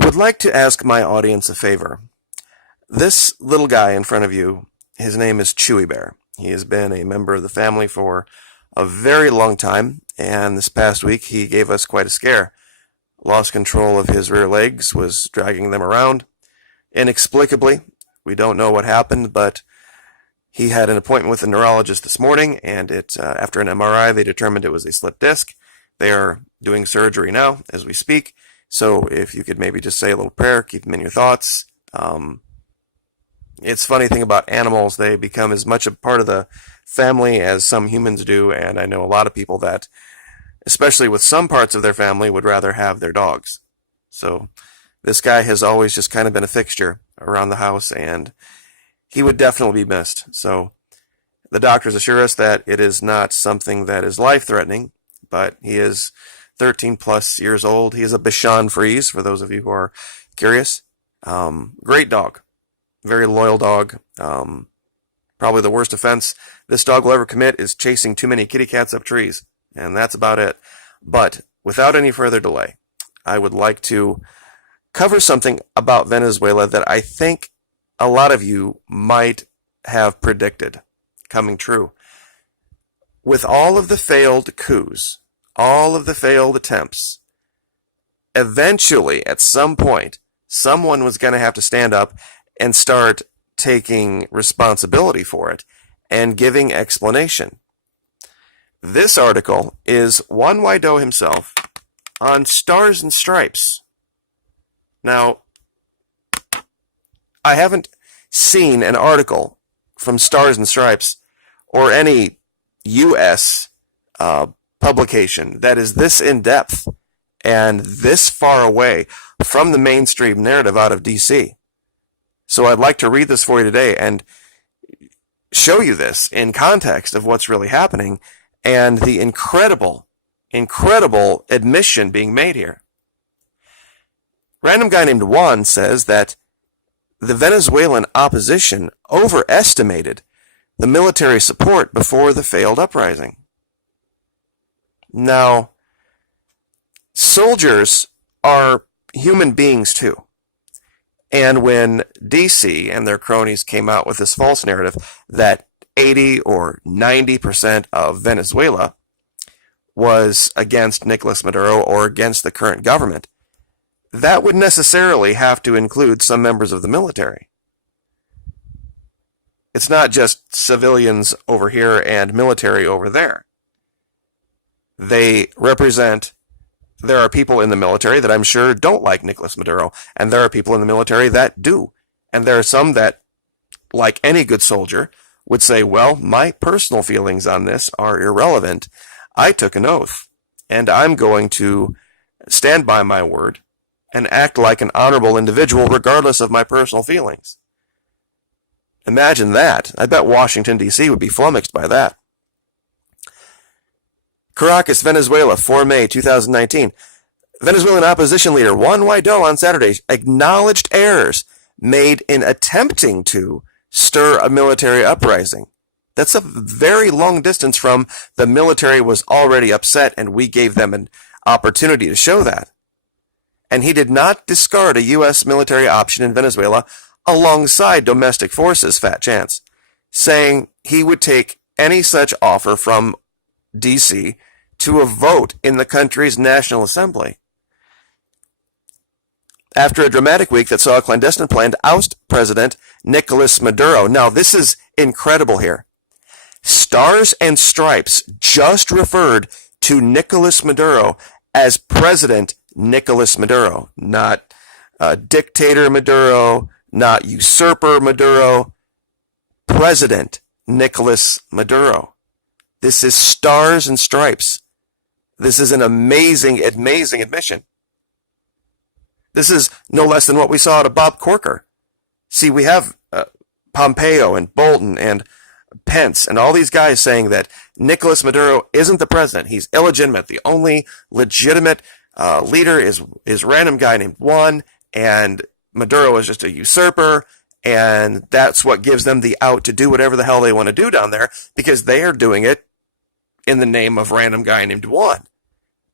Would like to ask my audience a favor. This little guy in front of you, his name is Chewy Bear. He has been a member of the family for a very long time, and this past week he gave us quite a scare. Lost control of his rear legs, was dragging them around inexplicably. We don't know what happened, but he had an appointment with a neurologist this morning, and after an MRI, they determined it was a slipped disc. They are doing surgery now as we speak. So if you could maybe just say a little prayer, keep them in your thoughts. It's a funny thing about animals. They become as much a part of the family as some humans do, and I know a lot of people that, especially with some parts of their family, would rather have their dogs. So this guy has always just kind of been a fixture around the house, and he would definitely be missed. So the doctors assure us that it is not something that is life-threatening, but he is 13 plus years old. He is a Bichon Frise, for those of you who are curious. Great dog. Very loyal dog. Probably the worst offense this dog will ever commit is chasing too many kitty cats up trees. And that's about it. But without any further delay, I would like to cover something about Venezuela that I think a lot of you might have predicted coming true. With all of the failed coups, all of the failed attempts, eventually, at some point, someone was going to have to stand up and start taking responsibility for it and giving explanation. This article is Juan Guaido himself on Stars and Stripes. Now, I haven't seen an article from Stars and Stripes or any U.S. Publication that is this in-depth and this far away from the mainstream narrative out of D.C. So I'd like to read this for you today and show you this in context of what's really happening and the incredible admission being made here. Random guy named Juan says that the Venezuelan opposition overestimated the military support before the failed uprising. Now, soldiers are human beings too. And when DC and their cronies came out with this false narrative that 80 or 90% of Venezuela was against Nicolas Maduro or against the current government, that would necessarily have to include some members of the military. It's not just civilians over here and military over there. They represent, there are people in the military that I'm sure don't like Nicolas Maduro, and there are people in the military that do. And there are some that, like any good soldier, would say, well, my personal feelings on this are irrelevant. I took an oath, and I'm going to stand by my word and act like an honorable individual regardless of my personal feelings. Imagine that. I bet Washington, D.C. would be flummoxed by that. Caracas, Venezuela, 4 May 2019. Venezuelan opposition leader Juan Guaido on Saturday acknowledged errors made in attempting to stir a military uprising. That's a very long distance from the military was already upset and we gave them an opportunity to show that. And he did not discard a U.S. military option in Venezuela alongside domestic forces, fat chance, saying he would take any such offer from D.C. to a vote in the country's National Assembly. After a dramatic week that saw a clandestine plan to oust President Nicolas Maduro. Now, this is incredible here. Stars and Stripes just referred to Nicolas Maduro as President Nicolas Maduro, not dictator Maduro, not usurper Maduro, President Nicolas Maduro. This is Stars and Stripes. This is an amazing admission. This is no less than what we saw out of Bob Corker. See, we have Pompeo and Bolton and Pence and all these guys saying that Nicolas Maduro isn't the president. He's illegitimate. The only legitimate leader is random guy named Juan, and Maduro is just a usurper, and that's what gives them the out to do whatever the hell they want to do down there because they are doing it in the name of random guy named Juan.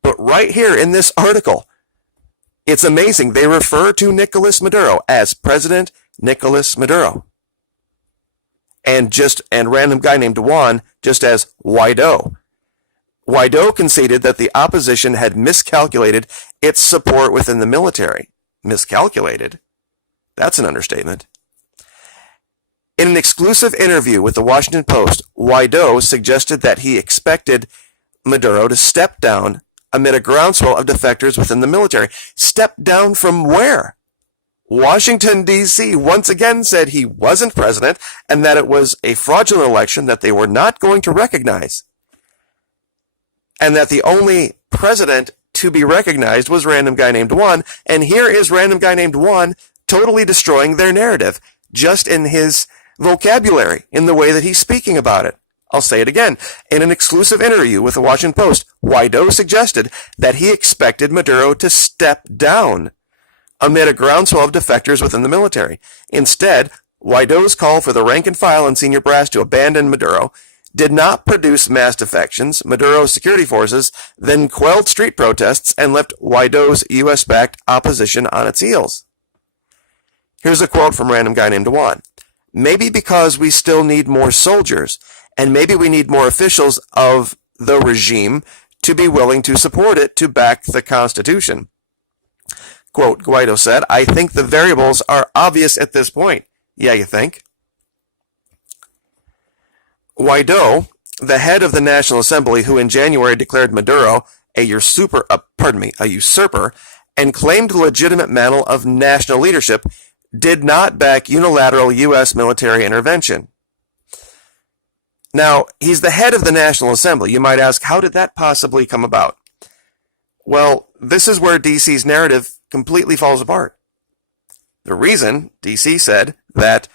But right here in this article, It's amazing. They refer to Nicolas Maduro as President Nicolas Maduro. And random guy named Juan just as Guaido. Guaido conceded that the opposition had miscalculated its support within the military. Miscalculated? That's an understatement. In an exclusive interview with the Washington Post, Guaido suggested that he expected Maduro to step down amid a groundswell of defectors within the military. Step down from where? Washington, D.C. once again said he wasn't president and that it was a fraudulent election that they were not going to recognize. And that the only president to be recognized was random guy named Juan. And here is random guy named Juan totally destroying their narrative, just in his vocabulary, in the way that he's speaking about it. I'll say it again. In an exclusive interview with the Washington Post, Guaido suggested that he expected Maduro to step down amid a groundswell of defectors within the military. Instead, Guaido's call for the rank and file and senior brass to abandon Maduro did not produce mass defections. Maduro's security forces then quelled street protests and left Guaido's U.S.-backed opposition on its heels. Here's a quote from random guy named Juan. Maybe because we still need more soldiers, and maybe we need more officials of the regime to be willing to support it to back the Constitution. Quote, Guaido said, I think the variables are obvious at this point. Yeah, you think? Guaido, the head of the National Assembly, who in January declared Maduro a usurper, and claimed legitimate mantle of national leadership, did not back unilateral U.S. military intervention. Now, he's the head of the National Assembly. You might ask, how did that possibly come about? Well, this is where D.C.'s narrative completely falls apart. The reason D.C. said that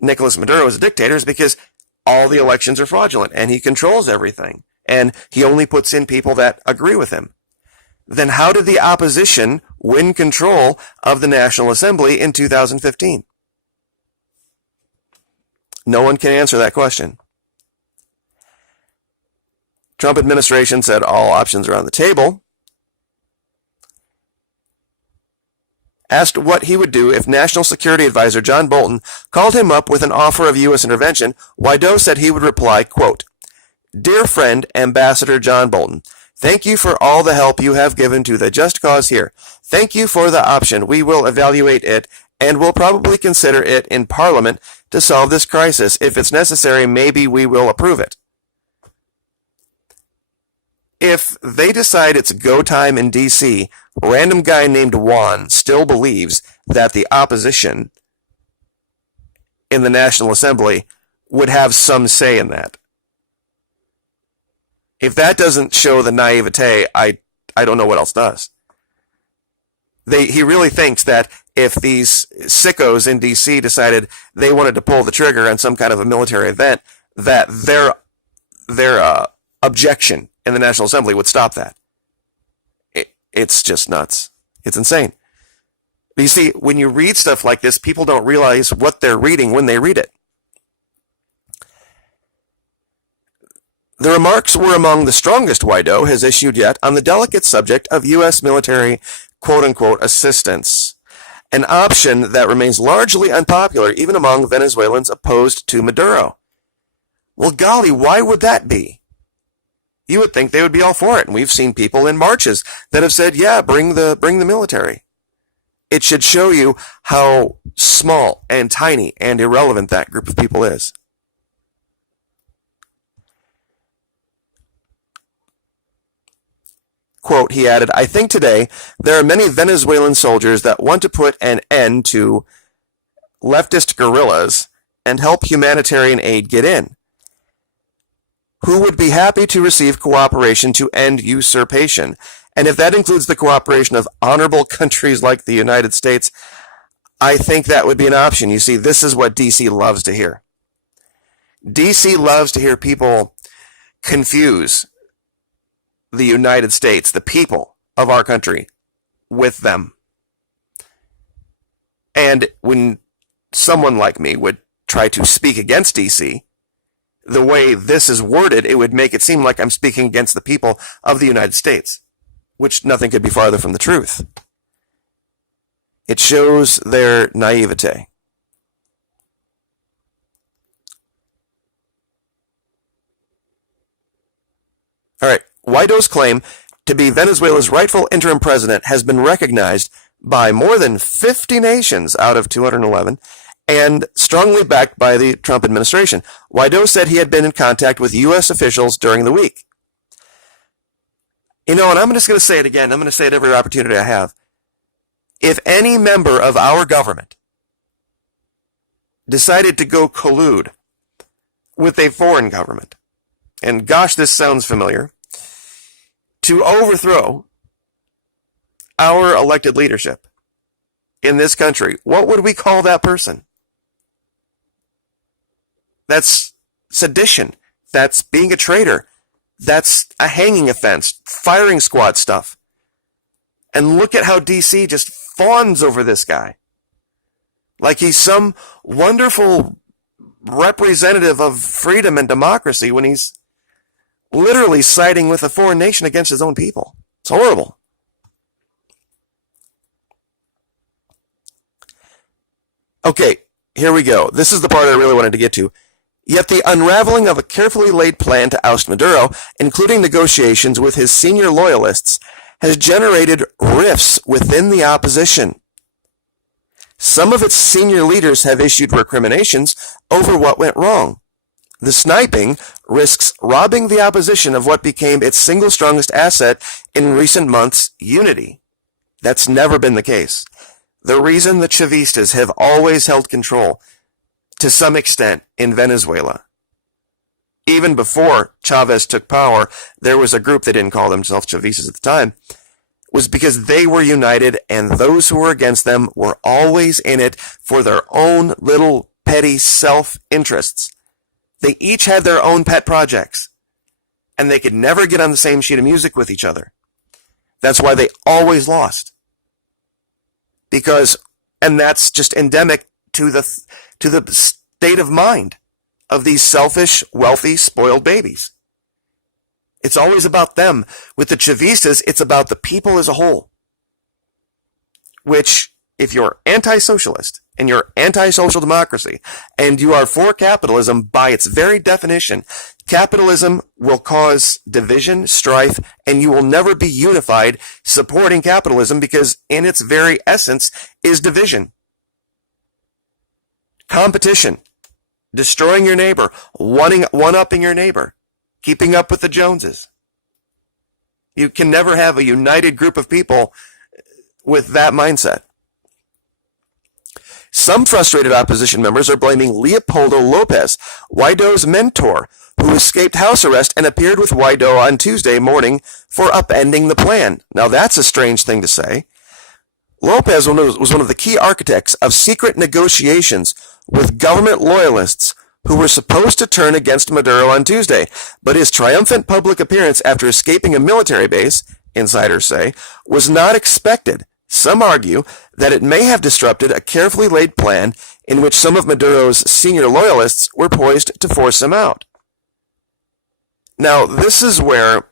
Nicolas Maduro is a dictator is because all the elections are fraudulent and he controls everything and he only puts in people that agree with him. Then how did the opposition win control of the National Assembly in 2015? No one can answer that question. Trump administration said all options are on the table. Asked what he would do if National Security Advisor John Bolton called him up with an offer of U.S. intervention, Guaido said he would reply, quote, Dear friend, Ambassador John Bolton, thank you for all the help you have given to the just cause here. Thank you for the option. We will evaluate it and will probably consider it in Parliament to solve this crisis. If it's necessary, maybe we will approve it. If they decide it's go time in D.C., random guy named Juan still believes that the opposition in the National Assembly would have some say in that. If that doesn't show the naivete, I don't know what else does. He really thinks that if these sickos in D.C. decided they wanted to pull the trigger on some kind of a military event, that their objection in the National Assembly would stop that. It's just nuts. It's insane. But you see, when you read stuff like this, people don't realize what they're reading when they read it. The remarks were among the strongest Guaido has issued yet on the delicate subject of U.S. military quote-unquote assistance, an option that remains largely unpopular even among Venezuelans opposed to Maduro. Well, golly, why would that be? You would think they would be all for it, and we've seen people in marches that have said, yeah, bring the military. It should show you how small and tiny and irrelevant that group of people is. Quote, he added, I think today there are many Venezuelan soldiers that want to put an end to leftist guerrillas and help humanitarian aid get in, who would be happy to receive cooperation to end usurpation. And if that includes the cooperation of honorable countries like the United States, I think that would be an option. You see, this is what D.C. loves to hear. D.C. loves to hear people confuse the United States, the people of our country, with them. And when someone like me would try to speak against D.C., the way this is worded, it would make it seem like I'm speaking against the people of the United States, which nothing could be farther from the truth. It shows their naivete. All right. Guaido's claim to be Venezuela's rightful interim president has been recognized by more than 50 nations out of 211 and strongly backed by the Trump administration. Guaido said he had been in contact with U.S. officials during the week. And I'm just going to say it again. I'm going to say it every opportunity I have. If any member of our government decided to go collude with a foreign government, and gosh, this sounds familiar, to overthrow our elected leadership in this country, what would we call that person? That's sedition. That's being a traitor. That's a hanging offense, firing squad stuff. And look at how DC just fawns over this guy. Like he's some wonderful representative of freedom and democracy when he's literally siding with a foreign nation against his own people. It's horrible. Okay, here we go. This is the part I really wanted to get to. Yet the unraveling of a carefully laid plan to oust Maduro, including negotiations with his senior loyalists, has generated rifts within the opposition. Some of its senior leaders have issued recriminations over what went wrong. The sniping risks robbing the opposition of what became its single strongest asset in recent months, unity. That's never been the case. The reason the Chavistas have always held control, to some extent, in Venezuela. Even before Chavez took power, there was a group that didn't call themselves Chavistas at the time, was because they were united and those who were against them were always in it for their own little petty self-interests. They each had their own pet projects, and they could never get on the same sheet of music with each other. That's why they always lost. And that's just endemic to the state of mind of these selfish, wealthy, spoiled babies. It's always about them. With the Chavistas, it's about the people as a whole. Which, if you're anti-socialist and you're anti-social democracy and you are for capitalism, by its very definition, capitalism will cause division, strife, and you will never be unified supporting capitalism because in its very essence is division. Competition. Destroying your neighbor. One-upping your neighbor. Keeping up with the Joneses. You can never have a united group of people with that mindset. Some frustrated opposition members are blaming Leopoldo Lopez, Guaido's mentor, who escaped house arrest and appeared with Guaido on Tuesday morning for upending the plan. Now that's a strange thing to say. Lopez was one of the key architects of secret negotiations with government loyalists who were supposed to turn against Maduro on Tuesday, but his triumphant public appearance after escaping a military base, insiders say, was not expected. Some argue that it may have disrupted a carefully laid plan in which some of Maduro's senior loyalists were poised to force him out. Now, this is where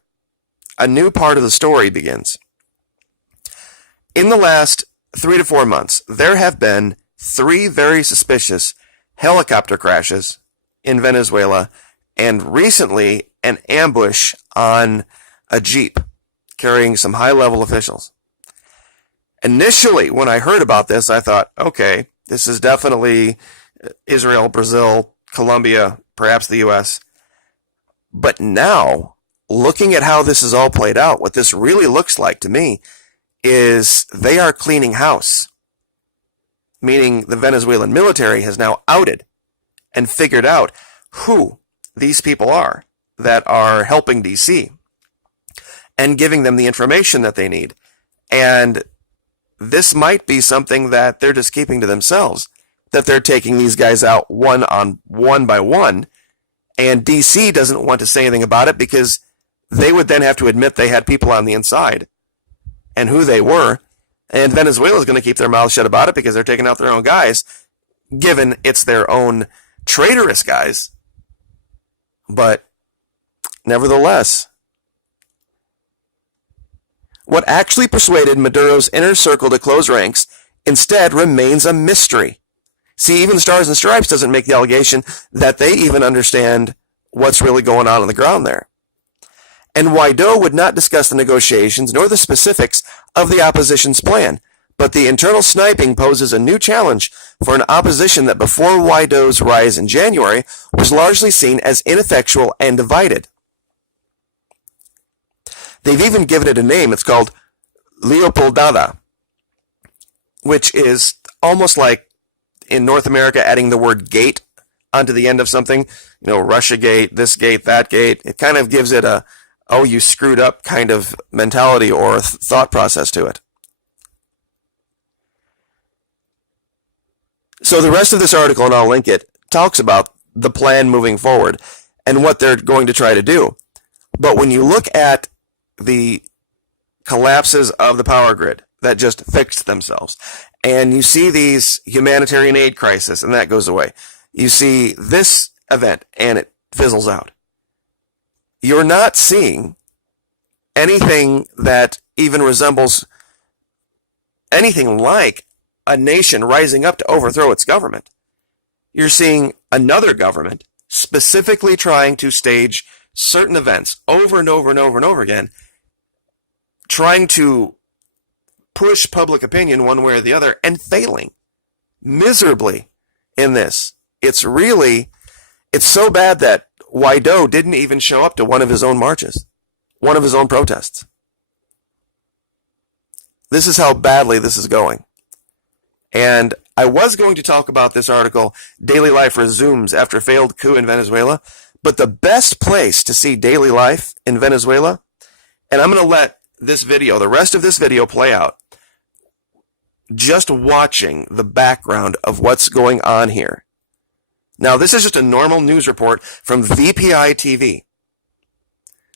a new part of the story begins. In the last 3 to 4 months, there have been 3 very suspicious helicopter crashes in Venezuela, and recently an ambush on a Jeep carrying some high-level officials. Initially, when I heard about this, I thought, okay, this is definitely Israel, Brazil, Colombia, perhaps the U.S. But now, looking at how this is all played out, what this really looks like to me is they are cleaning house. Meaning the Venezuelan military has now outed and figured out who these people are that are helping DC and giving them the information that they need. And this might be something that they're just keeping to themselves, that they're taking these guys out one by one, and DC doesn't want to say anything about it because they would then have to admit they had people on the inside and who they were. And Venezuela is going to keep their mouths shut about it because they're taking out their own guys, given it's their own traitorous guys. But nevertheless, what actually persuaded Maduro's inner circle to close ranks instead remains a mystery. See, even Stars and Stripes doesn't make the allegation that they even understand what's really going on the ground there. And Guaido would not discuss the negotiations nor the specifics of the opposition's plan, but the internal sniping poses a new challenge for an opposition that before Guaido's rise in January was largely seen as ineffectual and divided. They've even given it a name. It's called Leopoldada, which is almost like in North America adding the word gate onto the end of something. Russia gate, this gate, that gate. It kind of gives it a, oh, you screwed up kind of mentality or thought process to it. So the rest of this article, and I'll link it, talks about the plan moving forward and what they're going to try to do. But when you look at the collapses of the power grid that just fixed themselves, and you see these humanitarian aid crisis, and that goes away. You see this event, and it fizzles out. You're not seeing anything that even resembles anything like a nation rising up to overthrow its government. You're seeing another government specifically trying to stage certain events over and over and over and over again, trying to push public opinion one way or the other, and failing miserably in this. It's so bad that Guaido didn't even show up to one of his own marches, one of his own protests. This is how badly this is going. And I was going to talk about this article, Daily Life Resumes After Failed Coup in Venezuela, but the best place to see daily life in Venezuela, and I'm going to let this video, the rest of this video, play out, just watching the background of what's going on here. Now, this is just a normal news report from VPI TV.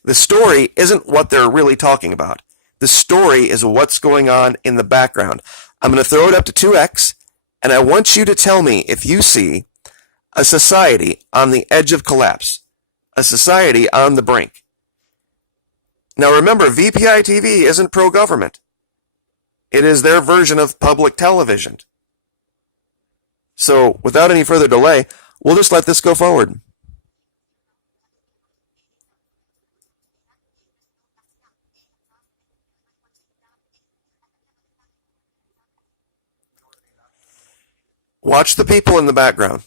The story isn't what they're really talking about. The story is what's going on in the background. I'm going to throw it up to 2x, and I want you to tell me if you see a society on the edge of collapse, a society on the brink. Now remember, VPI TV isn't pro-government. It is their version of public television. So, without any further delay, we'll just let this go forward. Watch the people in the background.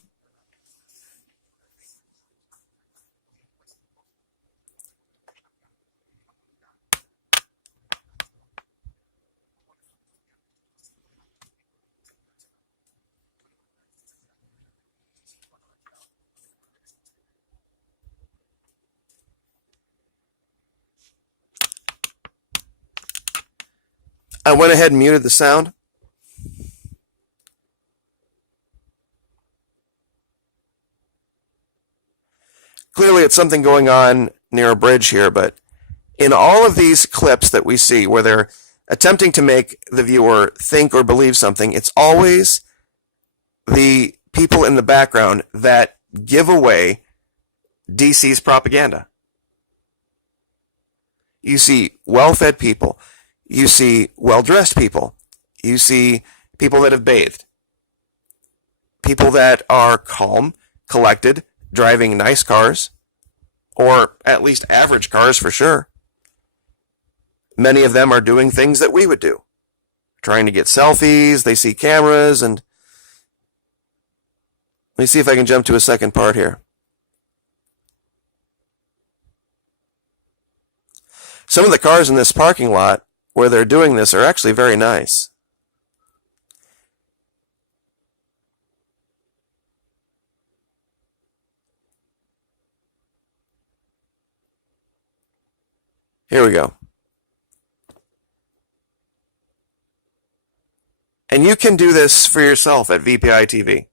I went ahead and muted the sound. Clearly it's something going on near a bridge here, but in all of these clips that we see where they're attempting to make the viewer think or believe something, it's always the people in the background that give away DC's propaganda. You see well-fed people. You see well-dressed people. You see people that have bathed. People that are calm, collected, driving nice cars, or at least average cars for sure. Many of them are doing things that we would do. Trying to get selfies, they see cameras, and let me see if I can jump to a second part here. Some of the cars in this parking lot where they're doing this are actually very nice. Here we go. And you can do this for yourself at VPI TV.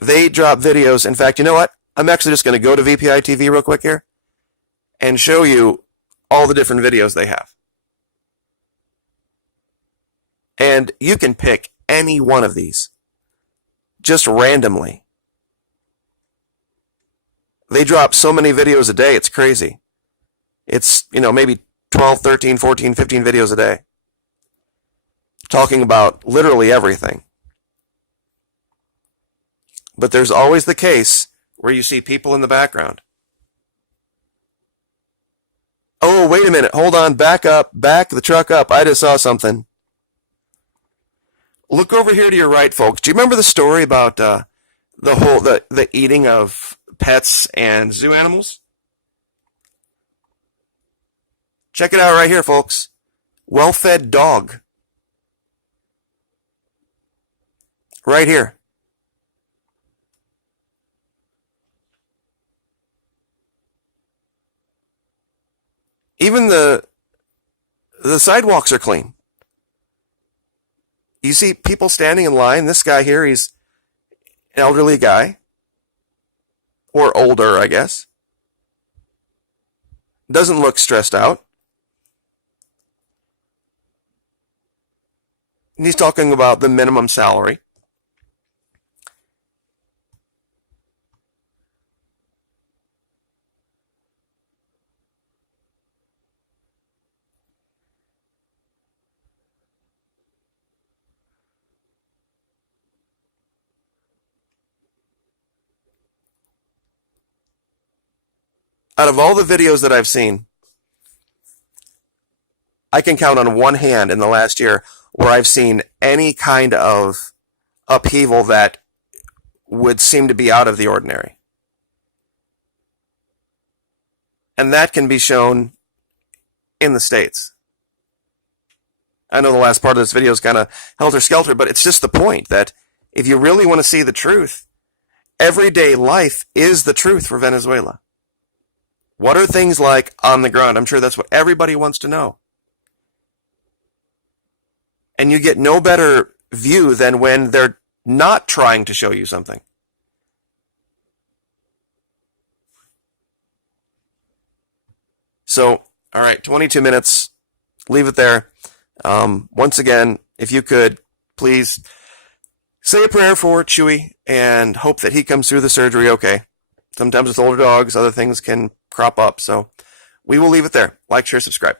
They drop videos. In fact, you know what? I'm actually just going to go to VPI TV real quick here and show you all the different videos they have. And you can pick any one of these just randomly. They drop so many videos a day, it's crazy. It's, maybe 12, 13, 14, 15 videos a day. talking about literally everything. But there's always the case where you see people in the background. Oh, wait a minute. Hold on. Back up. Back the truck up. I just saw something. Look over here to your right, folks. Do you remember the story about the eating of pets and zoo animals? Check it out right here, folks. Well-fed dog. Right here. Even the sidewalks are clean. You see people standing in line. This guy here, he's an elderly guy. Or older, I guess. Doesn't look stressed out. And he's talking about the minimum salary. Out of all the videos that I've seen, I can count on one hand in the last year where I've seen any kind of upheaval that would seem to be out of the ordinary. And that can be shown in the States. I know the last part of this video is kind of helter-skelter, but it's just the point that if you really want to see the truth, everyday life is the truth for Venezuela. What are things like on the ground? I'm sure that's what everybody wants to know. And you get no better view than when they're not trying to show you something. So, all right, 22 minutes. Leave it there. Once again, if you could, please say a prayer for Chewy and hope that he comes through the surgery okay. Sometimes with older dogs, other things can crop up. So we will leave it there. Like, share, subscribe.